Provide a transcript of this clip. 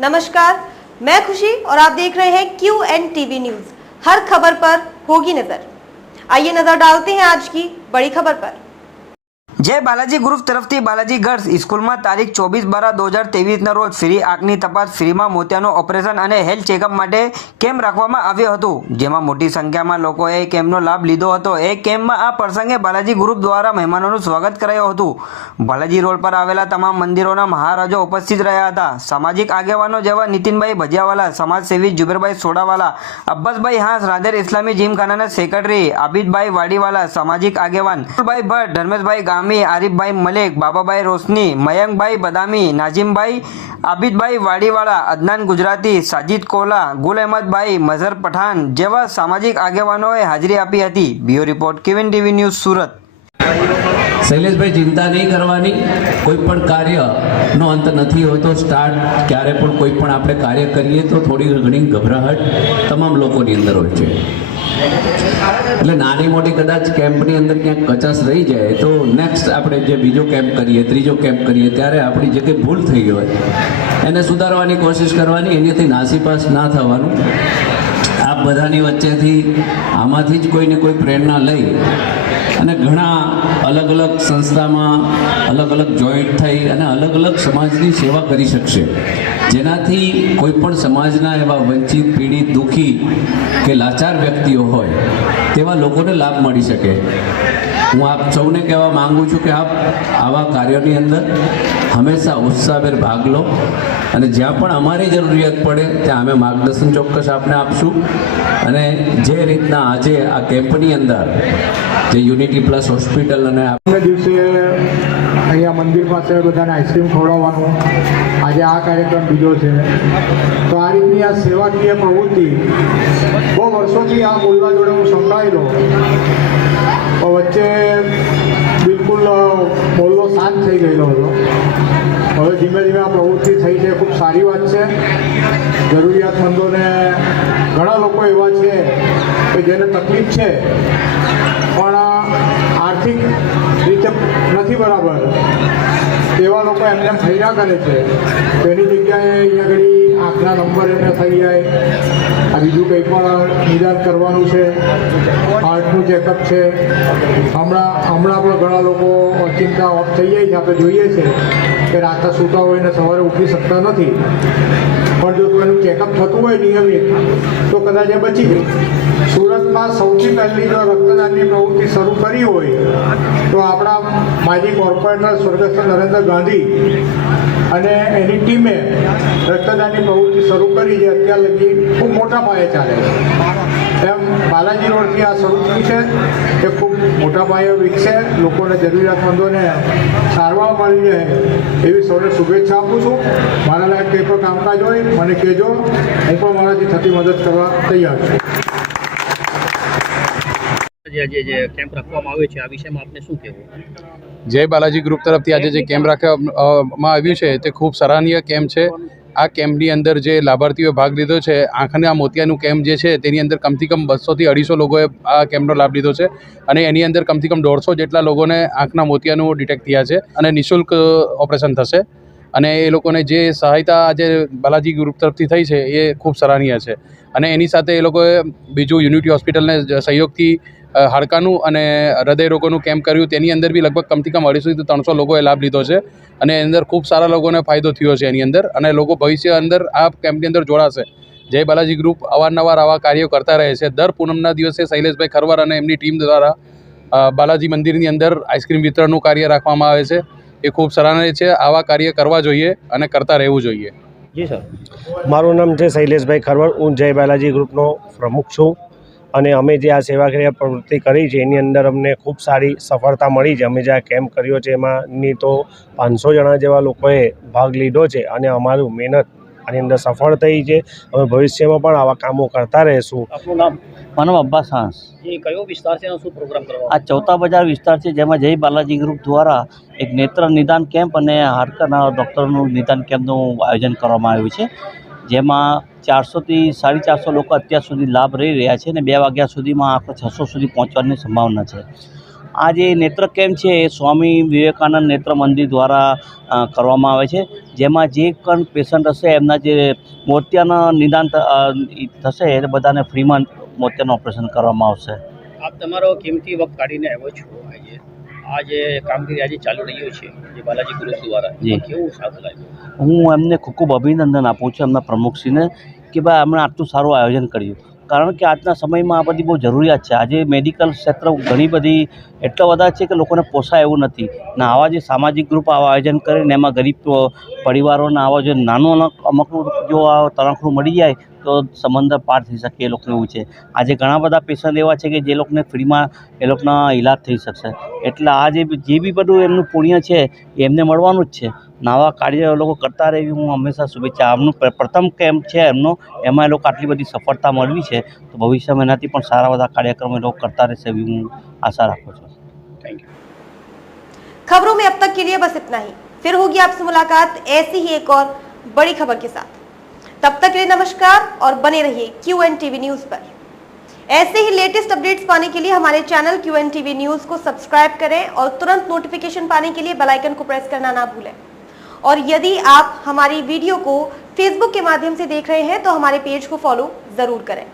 नमस्कार मैं खुशी और आप देख रहे हैं क्यू एन टीवी न्यूज हर खबर पर होगी नजर आइए नजर डालते हैं आज की बड़ी खबर पर જય બાલાજી ગ્રુપ તરફથી બાલાજી ગર્લ્સ સ્કૂલમાં તારીખ ચોવીસ બાર દો હજાર તેવીસના રોજ ફ્રી આંખની તપાસ, ફ્રીમાં મોતિયાનું ઓપરેશન અને હેલ્થ ચેકઅપ માટે કેમ્પ રાખવામાં આવ્યો હતો. જેમાં મોટી સંખ્યામાં લોકોએ કેમ્પનો લાભ લીધો હતો. એ કેમ્પમાં આ પ્રસંગે બાલાજી ગ્રુપ દ્વારા મહેમાનોનું સ્વાગત કરાયું હતું. બાલાજી રોડ પર આવેલા તમામ મંદિરોના મહારાજો ઉપસ્થિત રહ્યા હતા. સામાજિક આગેવાનો જેવા નીતિનભાઈ ભજિયાવાલા, સમાજસેવી જુબેરભાઈ સોડાવાલા, અબ્બાસભાઈ હાંસ, રાધેર ઇસ્લામી જીમખાનાના સેક્રેટરી, આબિદભાઈ વાડીવાલા, સામાજિક આગેવાન ભાઈ ભટ્ટ, ધર્મેશભાઈ ગામી આરીફભાઈ મલેક, બાબાભાઈ રોશની, મયંકભાઈ બદામી, નાજીમભાઈ આબિદભાઈ વાડીવાળા, અદનાન ગુજરાતી, સાજિદ કોલા, ગુલ અહેમદભાઈ, મઝર પઠાણ જેવા સામાજિક આગેવાનોએ હાજરી આપી હતી. Bureau report, Kevin TV news, Surat. Shaileshbhai, ચિંતા નહીં કરવાની. કોઈ પણ કાર્યનો અંત નથી હોતો સ્ટાર્ટ ક્યારે પણ કોઈ પણ આપણે કાર્ય કરીએ તો થોડી ઘણી ગભરાહટ તમામ લોકોની અંદર હોય છે. એટલે નાની મોટી કદાચ કેમ્પની અંદર ક્યાંક કચાશ રહી જાય તો નેક્સ્ટ આપણે જે બીજો કેમ્પ કરીએ, ત્રીજો કેમ્પ કરીએ, ત્યારે આપણી જે કંઈ ભૂલ થઈ હોય, એને સુધારવાની કોશિશ કરવાની, એનાથી નાસીપાસ ના થવાનું. બધાની વચ્ચેથી આમાંથી જ કોઈને કોઈ પ્રેરણા લઈ અને ઘણા અલગ અલગ સંસ્થામાં અલગ અલગ જોઈન્ટ થઈ અને અલગ અલગ સમાજની સેવા કરી શકશે. જેનાથી કોઈ પણ સમાજના એવા વંચિત, પીડિત, દુઃખી કે લાચાર વ્યક્તિઓ હોય, તેવા લોકોને લાભ મળી શકે. હું આપ સૌને કહેવા માગું છું કે આપ આવા કાર્યોની અંદર હંમેશા ઉત્સાહભેર ભાગ લો અને જ્યાં પણ અમારી જરૂરિયાત પડે, ત્યાં અમે માર્ગદર્શન ચોક્કસ આપને આપશું. અને જે રીતના આજે આ કેમ્પની અંદર જે યુનિટી પ્લસ હોસ્પિટલ અને દિવસે અહીંયા મંદિર પાસે બધાને આઈસ્ક્રીમ ખવડાવવાનું. આજે આ કાર્યક્રમ બીજો છે. તો આ રીતની આ સેવાકીય પ્રવૃત્તિ બહુ વર્ષોથી આ બોલવા જોડે હું સંકળાયેલો વચ્ચે બિલકુલ પ્રવૃત્તિ થઈ છે. ખૂબ સારી વાત છે. જરૂરિયાતમંદોને ઘણા લોકો એવા છે કે જેને તકલીફ છે, પણ આર્થિક રીતે નથી બરાબર. તેવા લોકો એમને એમ ફર્યા કરે છે. તો જગ્યાએ અહીંયા આગળ આંખના નંબર એમને થઈ જાય આ બીજું કંઈ પણ નિદાન કરવાનું છે. હાર્ટનું ચેકઅપ છે. હમણાં હમણાં પણ ઘણા લોકો ચિંતા ઓફ થઈ જાય છે. આપણે જોઈએ છે કે રાતે સૂતા હોય ને સવારે ઉઠી શકતા નથી. પણ ચેકઅપ થતું હોય નિયમિત તો કદાચ એ બચી જાય સુરતમાં સૌથી પહેલી જો રક્તદાનની પ્રવૃત્તિ શરૂ કરી હોય, તો આપણા માજી કોર્પોરેટર સ્વર્ગસ્થ નરેન્દ્ર ગાંધી અને એની ટીમે રક્તદાનની પ્રવૃત્તિ શરૂ કરી છે. અત્યાર લગી ખૂબ મોટા પાયે ચાલે છે. એમ બાલાજી રોડથી આ શરૂ થયું છે તે ખૂબ મોટા પાયે વિકસે, લોકોને જરૂરિયાતમંદોને સારવાર મળી રહે એવી સૌને શુભેચ્છા આપું છું. મારા લાયક કંઈ પણ કામકાજ હોય, મને કહેજો. હું પણ મારાથી થતી મદદ કરવા તૈયાર છું. જે આ જય બાલાજી ગ્રુપ તરફથી આજે જે કેમ્પ રાખવામાં આવ્યું છે, તે ખૂબ સરાહનીય કેમ્પ છે. આ કેમ્પની અંદર જે લાભાર્થીઓએ ભાગ લીધો છે, આંખના મોતિયાનું કેમ્પ જે છે, તેની અંદર કમથી કમ બસોથી અઢીસો લોકોએ આ કેમ્પનો લાભ લીધો છે અને એની અંદર કમથી કમ દોઢસો જેટલા લોકોને આંખના મોતિયાનું ડિટેક્ટ થયા છે અને નિઃશુલ્ક ઓપરેશન થશે. અને એ લોકોને જે સહાયતા આજે બાલાજી ગ્રુપ તરફથી થઈ છે, એ ખૂબ સરાહનીય છે. અને એની સાથે એ લોકોએ બીજું યુનિટી હોસ્પિટલને સહયોગથી હાડકાનું અને હૃદય રોગોનું કેમ્પ કર્યું. તેની અંદર બી લગભગ કમથી કમ અઢીસોથી ત્રણસો લોકોએ લાભ લીધો છે અને એની અંદર ખૂબ સારા લોકોને ફાયદો થયો છે એની અંદર અને લોકો ભવિષ્ય અંદર આ કેમ્પની અંદર જોડાશે. જય બાલાજી ગ્રુપ અવારનવાર આવા કાર્યો કરતા રહે છે. દર પૂનમના દિવસે શૈલેષભાઈ ખરવાર અને એમની ટીમ દ્વારા બાલાજી મંદિરની અંદર આઈસ્ક્રીમ વિતરણનું કાર્ય રાખવામાં આવે છે. એ ખૂબ સરાહનીય છે. આવા કાર્ય કરવા જોઈએ અને કરતા રહેવું જોઈએ. જી સર. મારું નામ છે શૈલેષભાઈ ખરવાર. હું જય બાલાજી ગ્રુપનો પ્રમુખ છું. અને અમે જે આ સેવાકીય પ્રવૃત્તિ કરી છે એની અંદર અમને ખૂબ સારી સફળતા મળી છે. અમે જે આ કેમ્પ કર્યો છે એમાંની તો પાંચસો જણા જેવા લોકોએ ભાગ લીધો છે અને અમારું મહેનત આની અંદર સફળ થઈ છે. અમે ભવિષ્યમાં પણ આવા કામો કરતા રહીશું. આપનું નામ? માનવ અબ્બાસ હાંસ. એ કયો વિસ્તાર છે શું પ્રોગ્રામ આ કરવા ચૌથા બજાર વિસ્તાર છે જેમાં જય બાલાજી ગ્રુપ દ્વારા એક નેત્ર નિદાન કેમ્પ અને હાડકાના ડૉક્ટરનું નિદાન કેમ્પનું આયોજન કરવામાં આવ્યું છે. જેમાં ચારસોથી સાડી ચારસો લોકો અત્યાર સુધી લાભ રહી રહ્યા છે અને બે વાગ્યા સુધીમાં આપણે છસો સુધી પહોંચવાની સંભાવના છે. આ જે નેત્ર કેમ્પ છે એ સ્વામી વિવેકાનંદ નેત્ર મંદિર દ્વારા કરવામાં આવે છે. જેમાં જે પણ પેશન્ટ હશે, એમના જે મોતિયાના નિદાન થશે, એ બધાને ફ્રીમાં મોતિયાનું ઓપરેશન કરવામાં આવશે. આપ તમારો કિંમતી વખત કાઢીને આવ્યો છો આજે? આ જે કામગીરી આજે ચાલુ રહ્યું છે જે બાલાજી ગ્રુપ દ્વારા. કેવું સારું લાગ્યું? હું એમને ખૂબ ખૂબ અભિનંદન આપું છું એમના પ્રમુખશ્રીને કે ભાઈ એમણે આટલું સારું આયોજન કર્યું. કારણ કે આજના સમયમાં આ બધી બહુ જરૂરિયાત છે. આજે મેડિકલ ક્ષેત્ર ઘણી બધી એટલા બધા છે કે લોકોને પોસાય એવું નથી. ને આવા જે સામાજિક ગ્રુપ આવા આયોજન કરે ને એમાં ગરીબ પરિવારોને આવા જે નાનું અમકનું જો આ તણખલું મળી જાય તો સમંદર પાર થઈ શકે એ લોકોને એવું છે આજે ઘણા બધા પેશન્ટ એવા છે કે જે લોકોને ફ્રીમાં એ લોકોના ઈલાજ થઈ શકશે એટલે આ જે બી- જે બી બધું એમનું પુણ્ય છે એ એમને મળવાનું જ છે ને આવા કાર્ય એ લોકો કરતા રહે એવી હું હંમેશા શુભેચ્છા આમનું પ્ર- પ્રથમ કેમ્પ છે એમનો એમાં એ લોકો આટલી બધી સફળતા મળવી છે તો ભવિષ્યમાં એનાથી પણ સારા બધા કાર્યક્રમો એ લોકો કરતા રહેશે એવી હું આશા રાખું છું થેન્ક યુ खबरों में अब तक के लिए बस इतना ही फिर होगी आपसे मुलाकात ऐसी ही एक और बड़ी खबर के साथ तब तक के लिए नमस्कार और बने रहिए क्यू एन टीवी न्यूज़ पर। ऐसे ही लेटेस्ट अपडेट्स पाने के लिए हमारे channel Q N TV news को सब्सक्राइब करें और तुरंत नोटिफिकेशन पाने के लिए बेलाइकन को प्रेस करना ना भूलें। और यदि आप हमारी वीडियो को फेसबुक के माध्यम से देख रहे हैं तो हमारे पेज को फॉलो ज़रूर करें।